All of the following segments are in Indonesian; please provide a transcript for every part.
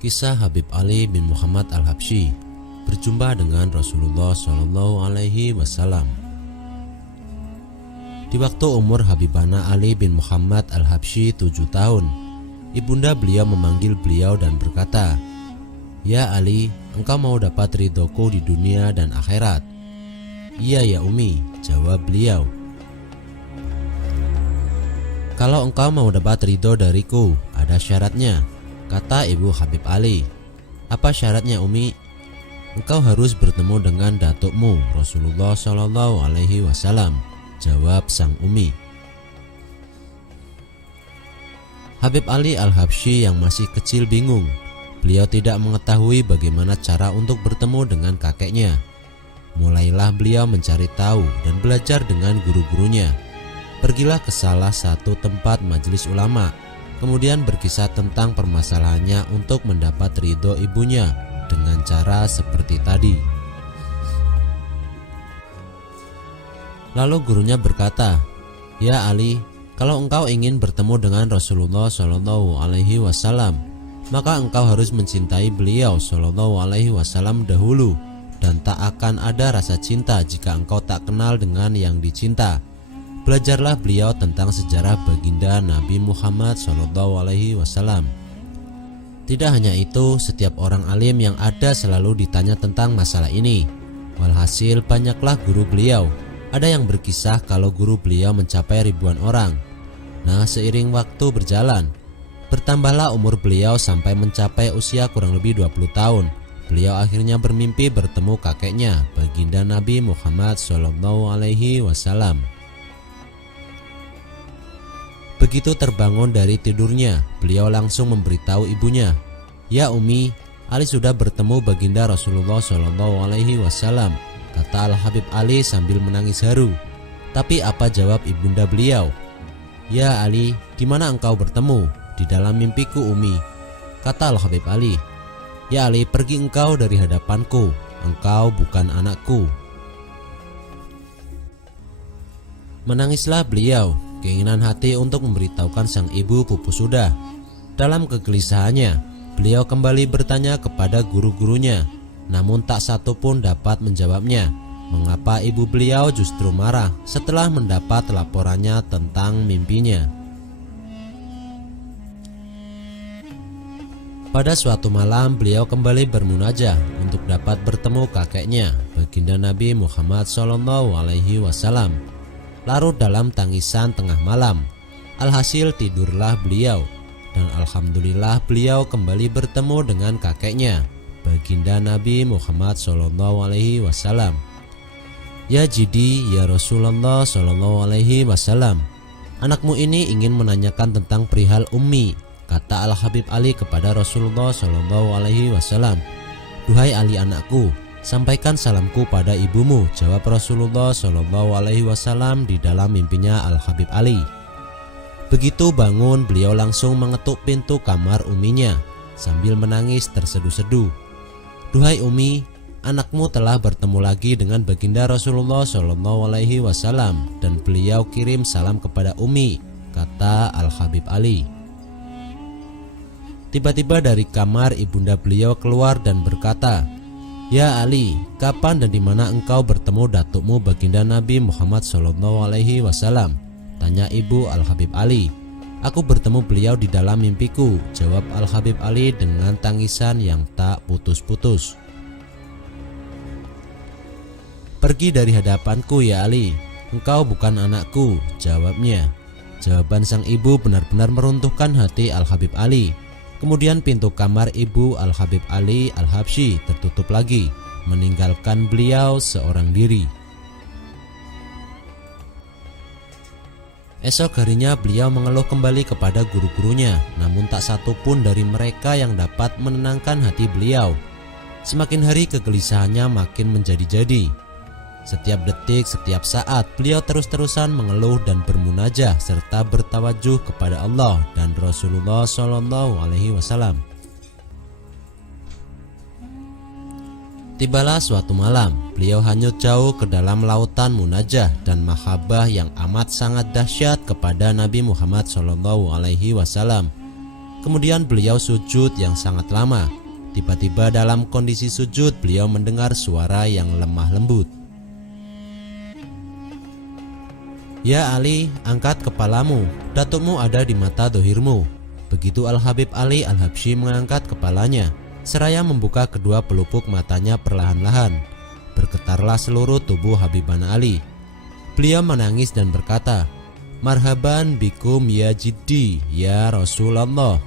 Kisah Habib Ali bin Muhammad Al-Habsyi berjumpa dengan Rasulullah Shallallahu Alaihi Wasallam. Di waktu umur Habibana Ali bin Muhammad Al-Habsyi 7 tahun, ibunda beliau memanggil beliau dan berkata, "Ya Ali, engkau mau dapat ridhoku di dunia dan akhirat?" "Iya ya Umi," jawab beliau. "Kalau engkau mau dapat ridho dariku, ada syaratnya," kata ibu Habib Ali. "Apa syaratnya Umi?" "Engkau harus bertemu dengan datukmu Rasulullah Shallallahu Alaihi Wasallam," jawab sang umi. Habib Ali Al-Habsyi yang masih kecil bingung. Beliau tidak mengetahui bagaimana cara untuk bertemu dengan kakeknya. Mulailah beliau mencari tahu dan belajar dengan guru-gurunya. Pergilah ke salah satu tempat majelis ulama, kemudian berkisah tentang permasalahannya untuk mendapat ridho ibunya dengan cara seperti tadi. Lalu gurunya berkata, "Ya Ali, kalau engkau ingin bertemu dengan Rasulullah Shallallahu Alaihi Wasallam, maka engkau harus mencintai beliau Shallallahu Alaihi Wasallam dahulu, dan tak akan ada rasa cinta jika engkau tak kenal dengan yang dicinta. Belajarlah beliau tentang sejarah baginda Nabi Muhammad Shallallahu Alaihi Wasallam." Tidak hanya itu, setiap orang alim yang ada selalu ditanya tentang masalah ini. Walhasil banyaklah guru beliau. Ada yang berkisah kalau guru beliau mencapai ribuan orang. Nah, seiring waktu berjalan, bertambahlah umur beliau sampai mencapai usia kurang lebih 20 tahun. Beliau akhirnya bermimpi bertemu kakeknya, baginda Nabi Muhammad Shallallahu Alaihi Wasallam. Begitu terbangun dari tidurnya, beliau langsung memberitahu ibunya, "Ya Umi, Ali sudah bertemu baginda Rasulullah Shallallahu Alaihi Wasallam," kata Al-Habib Ali sambil menangis haru. Tapi apa jawab ibunda beliau? "Ya Ali, di mana engkau bertemu?" "Di dalam mimpiku Umi," kata Al-Habib Ali. "Ya Ali, pergi engkau dari hadapanku, engkau bukan anakku." Menangislah beliau. Keinginan hati untuk memberitahukan sang ibu pupus sudah. Dalam kegelisahannya, beliau kembali bertanya kepada guru-gurunya, namun tak satu pun dapat menjawabnya. Mengapa ibu beliau justru marah setelah mendapat laporannya tentang mimpinya? Pada suatu malam, beliau kembali bermunajah untuk dapat bertemu kakeknya, baginda Nabi Muhammad Shallallahu Alaihi Wasallam. Larut dalam tangisan tengah malam. Alhasil tidurlah beliau, dan alhamdulillah beliau kembali bertemu dengan kakeknya, baginda Nabi Muhammad Shallallahu Alaihi Wasallam. "Ya Jidi, ya Rasulullah Shallallahu Alaihi Wasallam, anakmu ini ingin menanyakan tentang perihal Ummi," kata Al-Habib Ali kepada Rasulullah Shallallahu Alaihi Wasallam. "Duhai Ali anakku, sampaikan salamku pada ibumu," jawab Rasulullah Shallallahu Alaihi Wasallam di dalam mimpinya Al-Habib Ali. Begitu bangun, beliau langsung mengetuk pintu kamar uminya sambil menangis terseduh-seduh. "Duhai Umi, anakmu telah bertemu lagi dengan baginda Rasulullah Shallallahu Alaihi Wasallam dan beliau kirim salam kepada Umi," kata Al-Habib Ali. Tiba-tiba dari kamar ibunda beliau keluar dan berkata, "Ya Ali, kapan dan di mana engkau bertemu datukmu baginda Nabi Muhammad Shallallahu Alaihi Wasallam?" tanya ibu Al-Habib Ali. "Aku bertemu beliau di dalam mimpiku," jawab Al-Habib Ali dengan tangisan yang tak putus-putus. "Pergi dari hadapanku ya Ali, engkau bukan anakku," jawabnya. Jawaban sang ibu benar-benar meruntuhkan hati Al-Habib Ali. Kemudian pintu kamar ibu Al-Habib Ali Al-Habsyi tertutup lagi, meninggalkan beliau seorang diri. Esok harinya beliau mengeluh kembali kepada guru-gurunya, namun tak satu pun dari mereka yang dapat menenangkan hati beliau. Semakin hari kegelisahannya makin menjadi-jadi. Setiap detik, setiap saat beliau terus-terusan mengeluh dan bermunajah serta bertawajuh kepada Allah dan Rasulullah Shallallahu Alaihi Wasallam. Tibalah suatu malam, beliau hanyut jauh ke dalam lautan munajah dan mahabbah yang amat sangat dahsyat kepada Nabi Muhammad Shallallahu Alaihi Wasallam. Kemudian beliau sujud yang sangat lama. Tiba-tiba dalam kondisi sujud beliau mendengar suara yang lemah lembut. "Ya Ali, angkat kepalamu, datukmu ada di mata dohirmu." Begitu Al-Habib Ali Al-Habsyi mengangkat kepalanya, seraya membuka kedua pelupuk matanya perlahan-lahan. Bergetarlah seluruh tubuh Habibana Ali. Beliau menangis dan berkata, "Marhaban bikum ya jiddi, ya Rasulullah."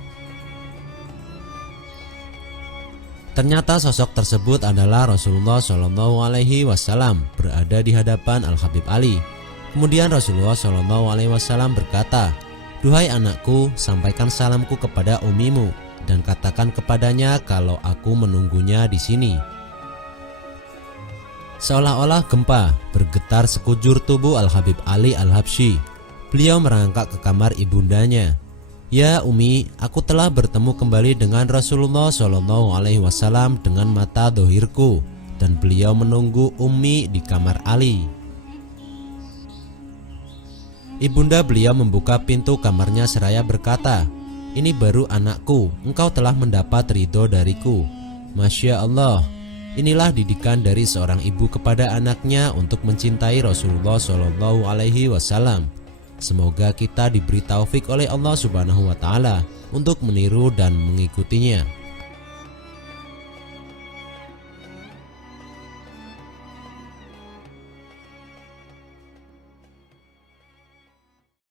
Ternyata sosok tersebut adalah Rasulullah Shallallahu Alaihi Wasallam berada di hadapan Al-Habib Ali. Kemudian Rasulullah Shallallahu Alaihi Wasallam berkata, "Duhai anakku, sampaikan salamku kepada umimu dan katakan kepadanya kalau aku menunggunya di sini." Seolah-olah gempa, bergetar sekujur tubuh Al-Habib Ali Al-Habsyi. Beliau merangkak ke kamar ibundanya. "Ya Umi, aku telah bertemu kembali dengan Rasulullah Shallallahu Alaihi Wasallam dengan mata dohirku, dan beliau menunggu Umi di kamar Ali." Ibunda beliau membuka pintu kamarnya seraya berkata, "Ini baru anakku, engkau telah mendapat ridho dariku." Masya Allah, inilah didikan dari seorang ibu kepada anaknya untuk mencintai Rasulullah Shallallahu Alaihi Wasallam. Semoga kita diberi taufik oleh Allah Subhanahu wa Ta'ala untuk meniru dan mengikutinya.